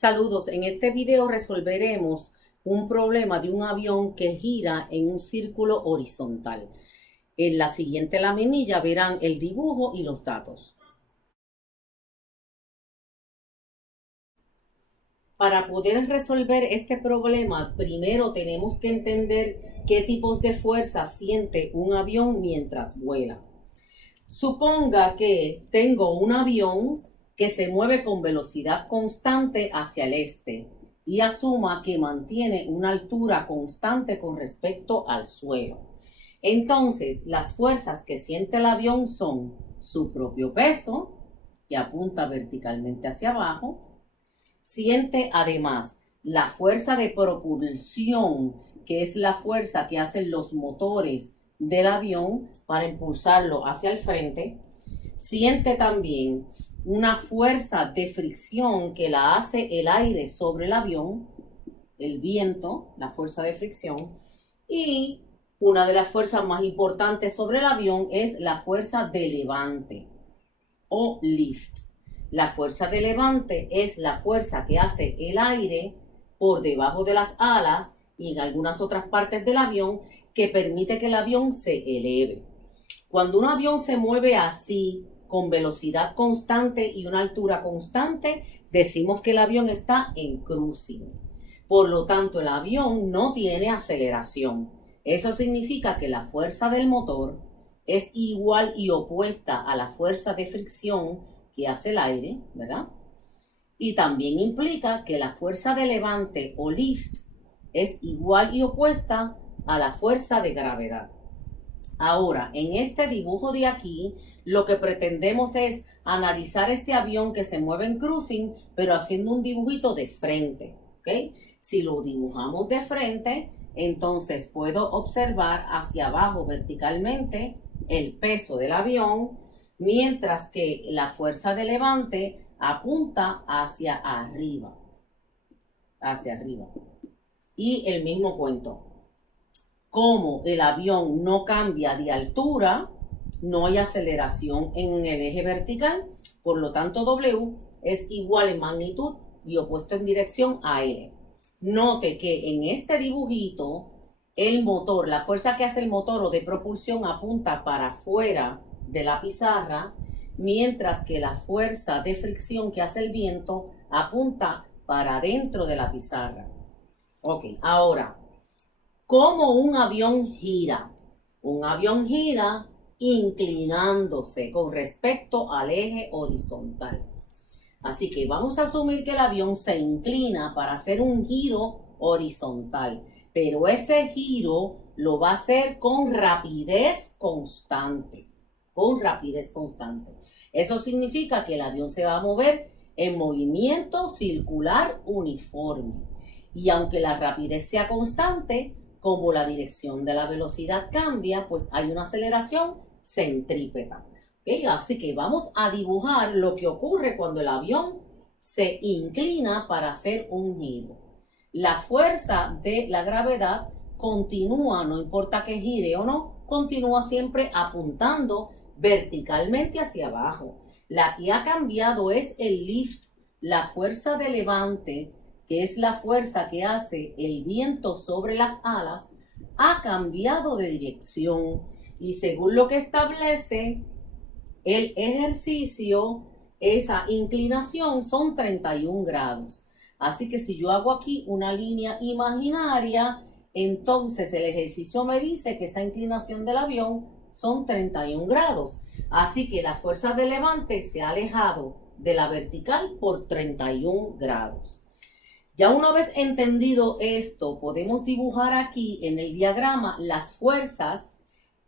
Saludos, en este video resolveremos un problema de un avión que gira en un círculo horizontal. En la siguiente laminilla verán el dibujo y los datos. Para poder resolver este problema, primero tenemos que entender qué tipos de fuerza siente un avión mientras vuela. Suponga que tengo un avión que se mueve con velocidad constante hacia el este y asuma que mantiene una altura constante con respecto al suelo. Entonces, las fuerzas que siente el avión son su propio peso, que apunta verticalmente hacia abajo. Siente además la fuerza de propulsión, que es la fuerza que hacen los motores del avión para impulsarlo hacia el frente. Siente también una fuerza de fricción que la hace el aire sobre el avión, el viento, la fuerza de fricción. Y una de las fuerzas más importantes sobre el avión es la fuerza de levante o lift. La fuerza de levante es la fuerza que hace el aire por debajo de las alas y en algunas otras partes del avión que permite que el avión se eleve. Cuando un avión se mueve así, con velocidad constante y una altura constante, decimos que el avión está en cruising. Por lo tanto, el avión no tiene aceleración. Eso significa que la fuerza del motor es igual y opuesta a la fuerza de fricción que hace el aire, ¿verdad? Y también implica que la fuerza de levante o lift es igual y opuesta a la fuerza de gravedad. Ahora, en este dibujo de aquí, lo que pretendemos es analizar este avión que se mueve en cruising, pero haciendo un dibujito de frente, ¿ok? Si lo dibujamos de frente, entonces puedo observar hacia abajo verticalmente el peso del avión, mientras que la fuerza de levante apunta hacia arriba. Y el mismo cuento. Como el avión no cambia de altura, no hay aceleración en el eje vertical, por lo tanto W es igual en magnitud y opuesto en dirección a L. Note que en este dibujito, el motor, la fuerza que hace el motor o de propulsión apunta para afuera de la pizarra, mientras que la fuerza de fricción que hace el viento apunta para adentro de la pizarra. Ok, ahora, ¿cómo un avión gira? Un avión gira inclinándose con respecto al eje horizontal. Así que vamos a asumir que el avión se inclina para hacer un giro horizontal, pero ese giro lo va a hacer con rapidez constante. Eso significa que el avión se va a mover en movimiento circular uniforme. Y aunque la rapidez sea constante, como la dirección de la velocidad cambia, pues hay una aceleración centrípeta. ¿Okay? Así que vamos a dibujar lo que ocurre cuando el avión se inclina para hacer un giro. La fuerza de la gravedad continúa, no importa que gire o no, continúa siempre apuntando verticalmente hacia abajo. La que ha cambiado es el lift, la fuerza de levante, que es la fuerza que hace el viento sobre las alas, ha cambiado de dirección y según lo que establece el ejercicio, esa inclinación son 31 grados. Así que si yo hago aquí una línea imaginaria, entonces el ejercicio me dice que esa inclinación del avión son 31 grados. Así que la fuerza de levante se ha alejado de la vertical por 31 grados. Ya una vez entendido esto, podemos dibujar aquí en el diagrama las fuerzas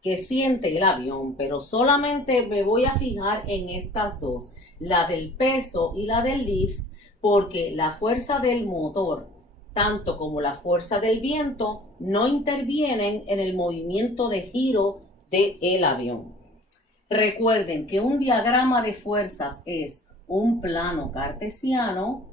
que siente el avión, pero solamente me voy a fijar en estas dos, la del peso y la del lift, porque la fuerza del motor, tanto como la fuerza del viento, no intervienen en el movimiento de giro del avión. Recuerden que un diagrama de fuerzas es un plano cartesiano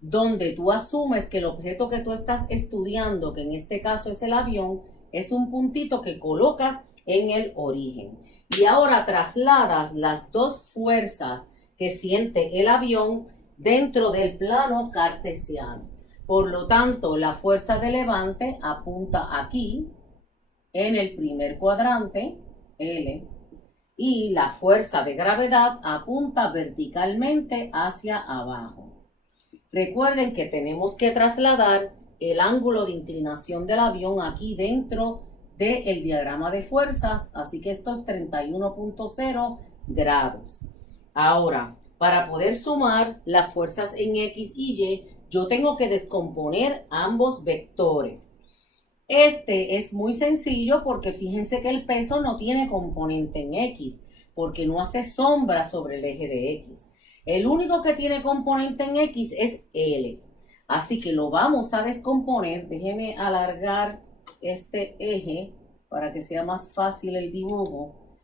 donde tú asumes que el objeto que tú estás estudiando, que en este caso es el avión, es un puntito que colocas en el origen. Y ahora trasladas las dos fuerzas que siente el avión dentro del plano cartesiano. Por lo tanto, la fuerza de levante apunta aquí, en el primer cuadrante, L, y la fuerza de gravedad apunta verticalmente hacia abajo. Recuerden que tenemos que trasladar el ángulo de inclinación del avión aquí dentro del diagrama de fuerzas, así que esto es 31.0 grados. Ahora, para poder sumar las fuerzas en X y Y, yo tengo que descomponer ambos vectores. Este es muy sencillo porque fíjense que el peso no tiene componente en X, porque no hace sombra sobre el eje de X. El único que tiene componente en X es L. Así que lo vamos a descomponer. Déjenme alargar este eje para que sea más fácil el dibujo.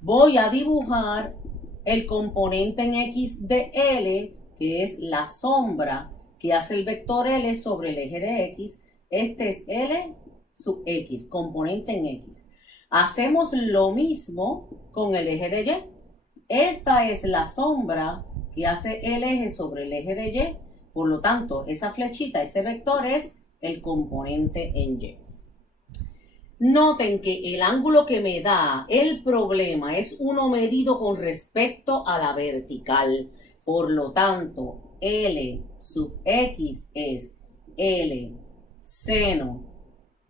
Voy a dibujar el componente en X de L, que es la sombra que hace el vector L sobre el eje de X. Este es L sub X, componente en X. Hacemos lo mismo con el eje de Y. Esta es la sombra que hace el eje sobre el eje de Y. Por lo tanto, esa flechita, ese vector es el componente en Y. Noten que el ángulo que me da el problema es uno medido con respecto a la vertical. Por lo tanto, L sub X es L seno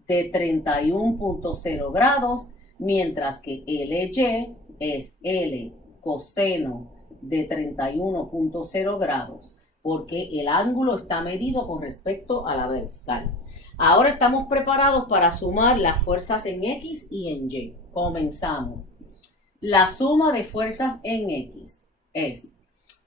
de 31.0 grados, mientras que LY es L coseno de 31.0 grados, porque el ángulo está medido con respecto a la vertical. Ahora estamos preparados para sumar las fuerzas en X y en Y. Comenzamos. La suma de fuerzas en X es,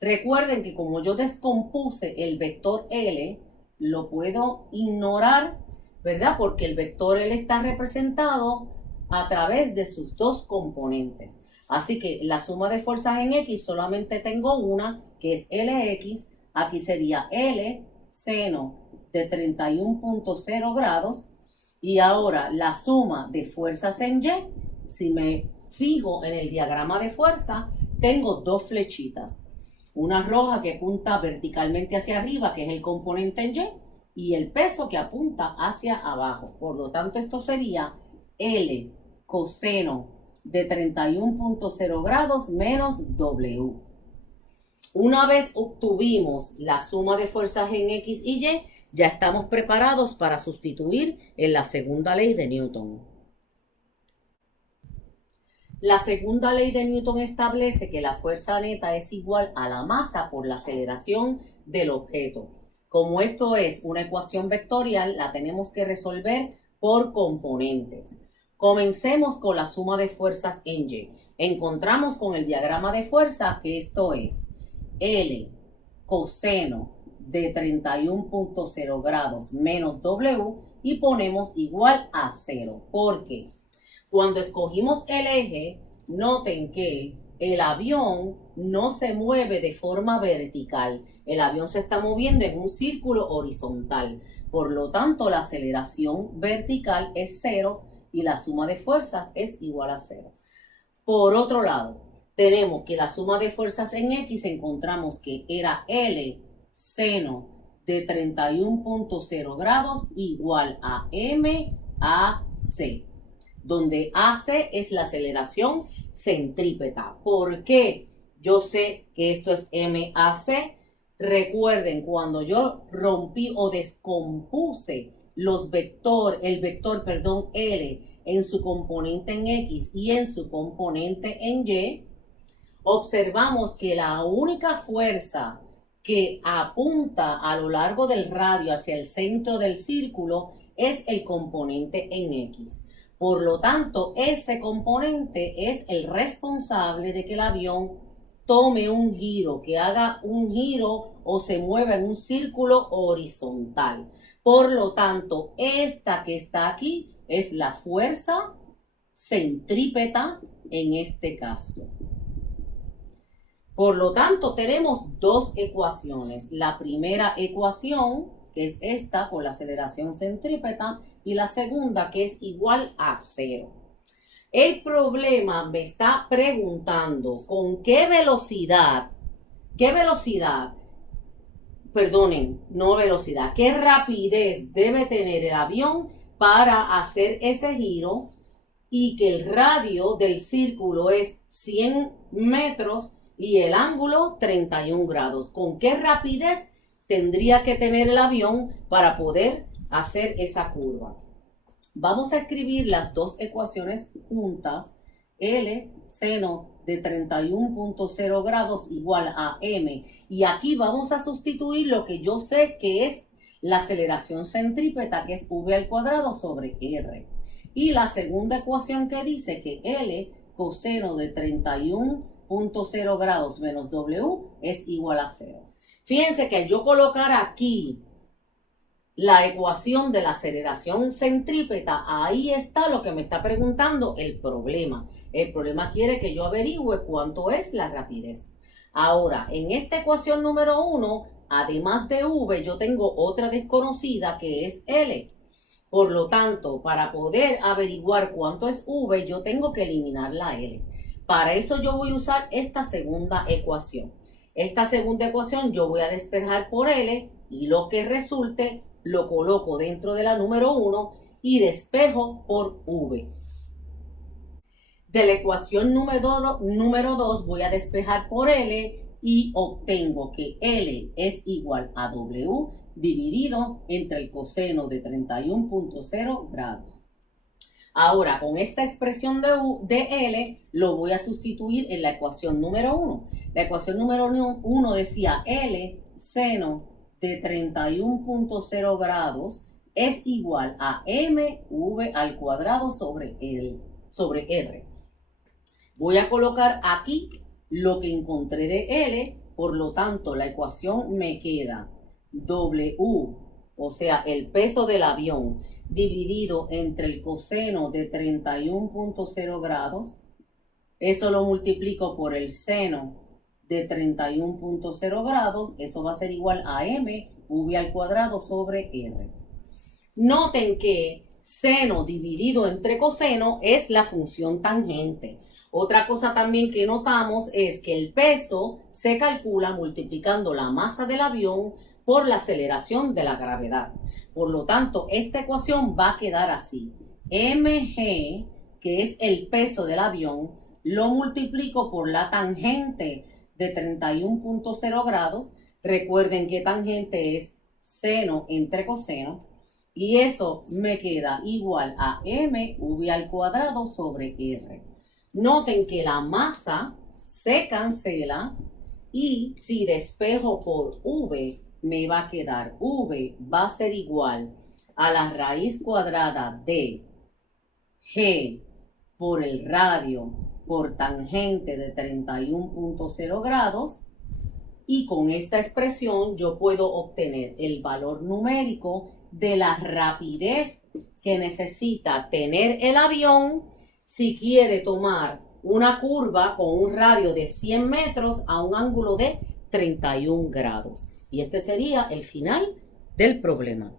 recuerden que como yo descompuse el vector L, lo puedo ignorar, ¿verdad? Porque el vector L está representado a través de sus dos componentes. Así que la suma de fuerzas en X solamente tengo una, que es LX. Aquí sería L seno de 31.0 grados. Y ahora la suma de fuerzas en Y, si me fijo en el diagrama de fuerza, tengo dos flechitas. Una roja que apunta verticalmente hacia arriba, que es el componente en Y, y el peso que apunta hacia abajo. Por lo tanto, esto sería L coseno de 31.0 grados menos W. Una vez obtuvimos la suma de fuerzas en X y Y, ya estamos preparados para sustituir en la segunda ley de Newton. La segunda ley de Newton establece que la fuerza neta es igual a la masa por la aceleración del objeto. Como esto es una ecuación vectorial, la tenemos que resolver por componentes. Comencemos con la suma de fuerzas en Y. Encontramos con el diagrama de fuerza que esto es L coseno de 31.0 grados menos W y ponemos igual a 0. Porque cuando escogimos el eje, noten que el avión no se mueve de forma vertical. El avión se está moviendo en un círculo horizontal. Por lo tanto, la aceleración vertical es 0 y la suma de fuerzas es igual a 0. Por otro lado, tenemos que la suma de fuerzas en X encontramos que era L seno de 31.0 grados igual a MAC, donde AC es la aceleración centrípeta. ¿Por qué yo sé que esto es MAC? Recuerden, cuando yo rompí o descompuse el vector, L en su componente en X y en su componente en Y, observamos que la única fuerza que apunta a lo largo del radio hacia el centro del círculo es el componente en X. Por lo tanto, ese componente es el responsable de que el avión tome un giro, que haga un giro o se mueva en un círculo horizontal. Por lo tanto, esta que está aquí es la fuerza centrípeta en este caso. Por lo tanto, tenemos dos ecuaciones. La primera ecuación, que es esta con la aceleración centrípeta, y la segunda, que es igual a 0. El problema me está preguntando con qué velocidad perdonen, no velocidad, qué rapidez debe tener el avión para hacer ese giro y que el radio del círculo es 100 metros y el ángulo 31 grados. ¿Con qué rapidez tendría que tener el avión para poder hacer esa curva? Vamos a escribir las dos ecuaciones juntas. L seno de 31.0 grados igual a m. Y aquí vamos a sustituir lo que yo sé que es la aceleración centrípeta, que es v al cuadrado sobre r. Y la segunda ecuación que dice que L coseno de 31.0 grados menos W es igual a 0. Fíjense que al yo colocar aquí la ecuación de la aceleración centrípeta, ahí está lo que me está preguntando el problema. El problema quiere que yo averigüe cuánto es la rapidez. Ahora, en esta ecuación número 1, además de V, yo tengo otra desconocida que es L. Por lo tanto, para poder averiguar cuánto es V, yo tengo que eliminar la L. Para eso yo voy a usar esta segunda ecuación. Esta segunda ecuación yo voy a despejar por L y lo que resulte lo coloco dentro de la número 1 y despejo por V. De la ecuación número 2 voy a despejar por L y obtengo que L es igual a W dividido entre el coseno de 31.0 grados. Ahora, con esta expresión de L, lo voy a sustituir en la ecuación número 1. La ecuación número 1 decía L seno de 31.0 grados es igual a mv al cuadrado sobre R. Voy a colocar aquí lo que encontré de L, por lo tanto la ecuación me queda W, o sea, el peso del avión, dividido entre el coseno de 31.0 grados. Eso lo multiplico por el seno de 31.0 grados. Eso va a ser igual a mv al cuadrado sobre R. Noten que seno dividido entre coseno es la función tangente. Otra cosa también que notamos es que el peso se calcula multiplicando la masa del avión por la aceleración de la gravedad. Por lo tanto, esta ecuación va a quedar así. mg, que es el peso del avión, lo multiplico por la tangente de 31.0 grados. Recuerden que tangente es seno entre coseno. Y eso me queda igual a mv al cuadrado sobre r. Noten que la masa se cancela y si despejo por v, me va a quedar v va a ser igual a la raíz cuadrada de g por el radio por tangente de 31.0 grados. Y con esta expresión yo puedo obtener el valor numérico de la rapidez que necesita tener el avión si quiere tomar una curva con un radio de 100 metros a un ángulo de 31 grados. Y este sería el final del problema.